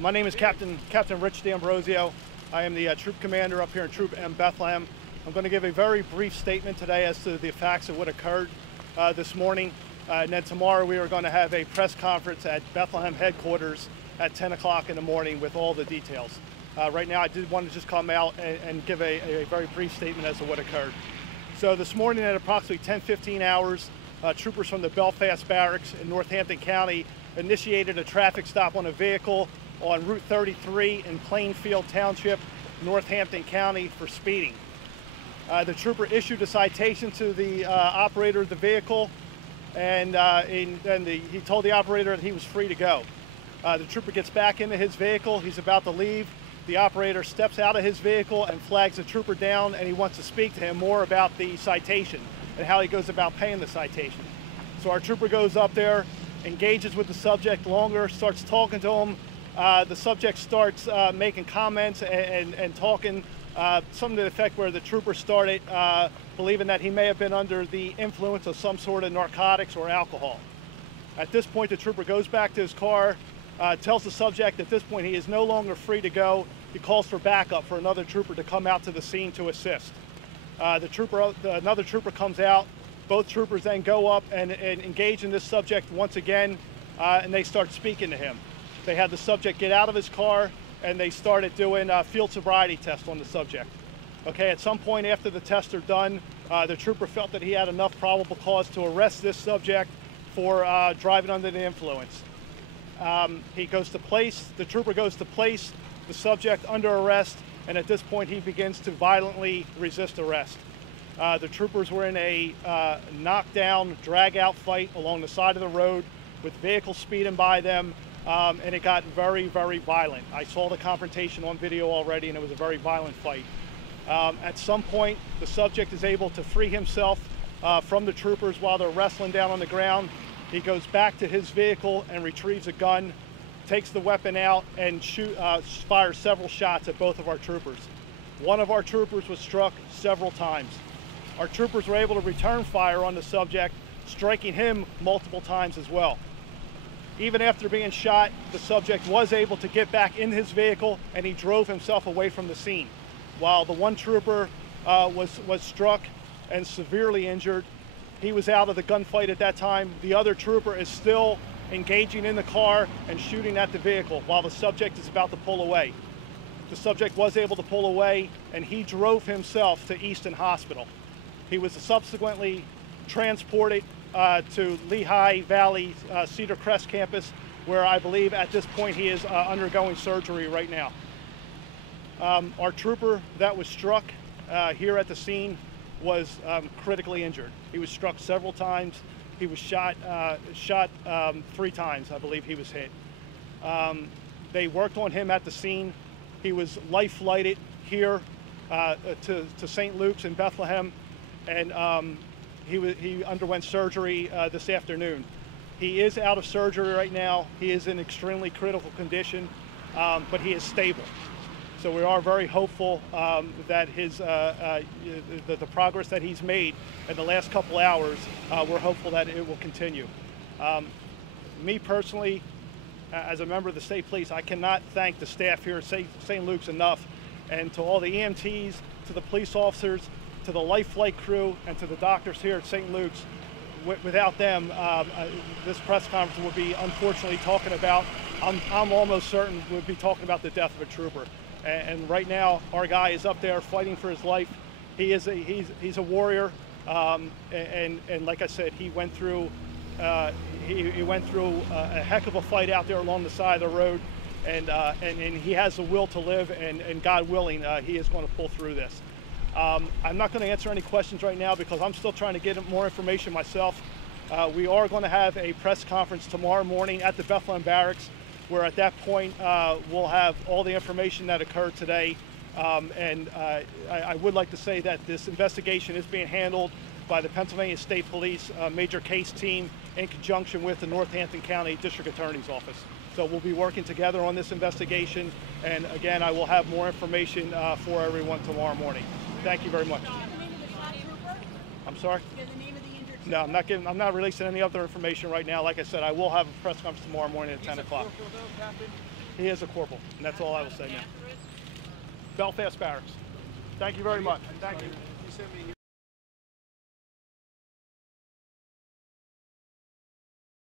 My name is Captain Rich D'Ambrosio. I am the Troop Commander up here in Troop M Bethlehem. I'm going to give a very brief statement today as to the facts of what occurred this morning. And then tomorrow we are going to have a press conference at Bethlehem headquarters at 10 o'clock in the morning with all the details. Right now I did want to just come out and give a very brief statement as to what occurred. So this morning at approximately 10:15 hours, troopers from the Belfast Barracks in Northampton County initiated a traffic stop on a vehicle on Route 33 in Plainfield Township, Northampton County for speeding. The trooper issued a citation to the operator of the vehicle, and he told the operator that he was free to go. The trooper gets back into his vehicle. He's about to leave. The operator steps out of his vehicle and flags the trooper down, and he wants to speak to him more about the citation and how he goes about paying the citation. So our trooper goes up there, engages with the subject longer, starts talking to him. The subject starts making comments and talking, something to the effect where the trooper started believing that he may have been under the influence of some sort of narcotics or alcohol. At this point, the trooper goes back to his car, tells the subject at this point he is no longer free to go. He calls for backup for another trooper to come out to the scene to assist. Another trooper comes out. Both troopers then go up and engage in this subject once again, and they start speaking to him. They had the subject get out of his car, and they started doing field sobriety tests on the subject. Okay, at some point after the tests are done, the trooper felt that he had enough probable cause to arrest this subject for driving under the influence. The trooper goes to place the subject under arrest, and at this point he begins to violently resist arrest. The troopers were in a knockdown, drag-out fight along the side of the road with vehicles speeding by them, and it got very, very violent. I saw the confrontation on video already, and it was a very violent fight. At some point, the subject is able to free himself from the troopers while they're wrestling down on the ground. He goes back to his vehicle and retrieves a gun, takes the weapon out, and fires several shots at both of our troopers. One of our troopers was struck several times. Our troopers were able to return fire on the subject, striking him multiple times as well. Even after being shot, the subject was able to get back in his vehicle, and he drove himself away from the scene. While the one trooper was struck and severely injured, he was out of the gunfight at that time. The other trooper is still engaging in the car and shooting at the vehicle while the subject is about to pull away. The subject was able to pull away, and he drove himself to Easton Hospital. He was subsequently transported to Lehigh Valley Cedar Crest campus, where I believe at this point he is undergoing surgery right now. Our trooper that was struck here at the scene was critically injured. He was struck several times. He was shot 3 times, I believe he was hit. They worked on him at the scene. He was life-flighted here to St. Luke's in Bethlehem, and he underwent surgery this afternoon. He is out of surgery right now. He is in extremely critical condition, but he is stable. So we are very hopeful that the progress that he's made in the last couple hours, we're hopeful that it will continue. Me personally, as a member of the state police, I cannot thank the staff here at St. Luke's enough, and to all the EMTs, to the police officers, to the life flight crew, and to the doctors here at St. Luke's. Without them, this press conference would be unfortunately talking about, I'm almost certain would be talking about the death of a trooper. And right now, our guy is up there fighting for his life. He's a warrior, and like I said, he went through a heck of a fight out there along the side of the road, and he has the will to live, and God willing, he is going to pull through this. I'm not going to answer any questions right now because I'm still trying to get more information myself. We are going to have a press conference tomorrow morning at the Bethlehem Barracks, where at that point we'll have all the information that occurred today. I would like to say that this investigation is being handled by the Pennsylvania State Police Major Case Team in conjunction with the Northampton County District Attorney's Office. So we'll be working together on this investigation, and again, I will have more information for everyone tomorrow morning. Thank you very much. I'm sorry? No, I'm not releasing any other information right now. Like I said, I will have a press conference tomorrow morning at 10 o'clock. He is a corporal, and that's all I will say now. Belfast Barracks. Thank you very much. Thank you.